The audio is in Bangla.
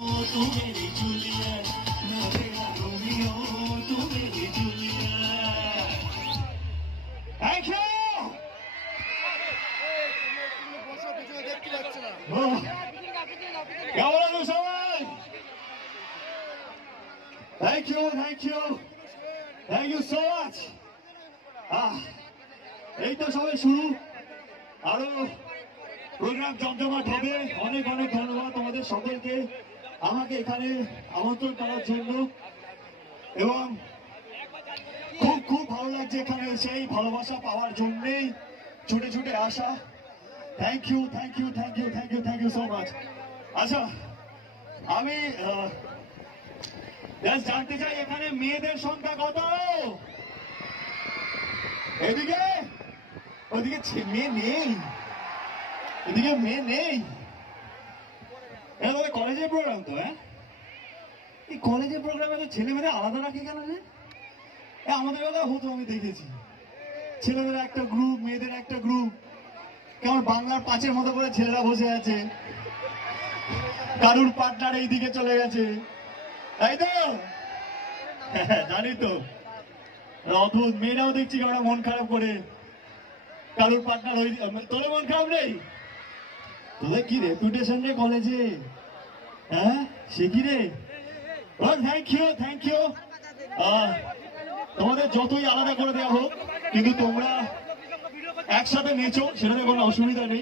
तू मेरी जूलियट, मैं तेरा रोमियो, तू मेरी जूलियट। Thank you. क्या बोला तू सवाल? Thank you, thank you, thank you so much. এই তো সবাই শুরু, আরো প্রোগ্রাম জমজমাট হবে। অনেক অনেক ধন্যবাদ তোমাদের সকলকে আমাকে এখানে আমন্ত্রণ করার জন্য, এবং খুব খুব ভালো লাগছে এখানে সেই ভালোবাসা পাওয়ার জন্যেই ছুটে ছুটে আসা। Thank you, thank you, thank you, thank you, thank you so much. আচ্ছা, আমি জানতে চাই এখানে মেয়েদের সংখ্যা কত? এদিকে ওদিকে মেয়ে নেই, এদিকে মেয়ে নেই। তোমাদের কলেজের প্রোগ্রাম তো? হ্যাঁ, এই কলেজের প্রোগ্রামে তো ছেলে মেয়েদের আলাদা রাখি কেন রে? আমাদের বেলা হতো, আমি দেখেছি ছেলেদের একটা গ্রুপ, মেয়েদের একটা গ্রুপ। কেমন বাংলার পাঁচের মতো করে ছেলেরা বসে আছে, কারুর পার্টনার এইদিকে চলে গেছে, তাই তো? জানি তো, অদ্ভুত। মেয়েরাও দেখছি আমরা মন খারাপ করে, কারুর পার্টনার ওই। তোর মন খারাপ নেই? তোদের কি রেপুটেশন রে কলেজে? হ্যাঁ, সে কি রে? Thank you, thank you. তোমাদের যতই আলাদা করে দেওয়া হোক, কিন্তু তোমরা একসাথে নেচো, সেটাতে কোনো অসুবিধা নেই।